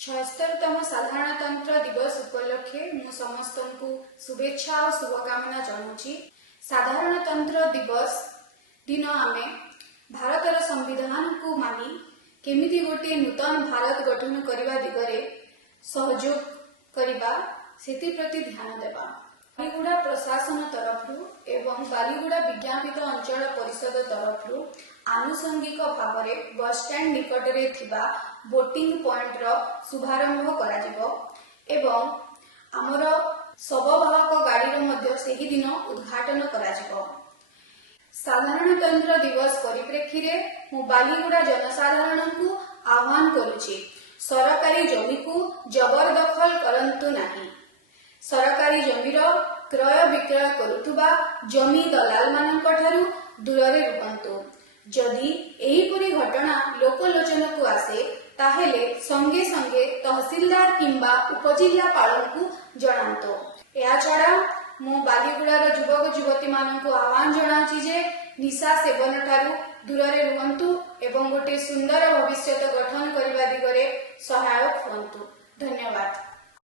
76तम साधारणतंत्र दिवस उपलक्षे मु समस्त को शुभेच्छा और शुभकामना जनाऊँगी। साधारणतंत्र दिवस दिन आमे भारतर संविधान को मानी केमिति गोटे नूतन भारत गठन करने दिगरे सहयोग करने से प्रति ध्यान देवा। बालीगुड़ा प्रशासन तरफ एवं बालीगुड़ा विज्ञापित अंचल परिषद तरफ आनुषंगिक भाव में बस स्टैंड निकटरे थिबा बोटिंग पॉइंट रो शुभारंभ करा जिवो एवं आमर शववाहक गाड़ी रो मध्य सेही दिन उद्घाटन करा जिवो। साधारणतंत्र दिवस परिप्रेक्षी रे मु बालीगुड़ा जनसाधारण को आह्वान करुछि, सरकारी जमी को जबरदखल करंतु नाही। सरकारी जमीर क्रय विक्रय करुथुबा जमी दलाल मानक ठारू दूरे रुहंतु। जदि एहीपरि घटना लोकलोचन को आसे ताहेले संगे संगे तहसीलदार किंबा उपजिल्लापाल को जणांतो। या छड़ा मु बालीगुड़ार युवक युवती मानक आह्वान जनाउछि जे निशा सेवन ठारू दूरे रुहंतु एवं गोटे सुंदर भविष्य गठन करने दिगरे सहायक हुंतु। धन्यवाद।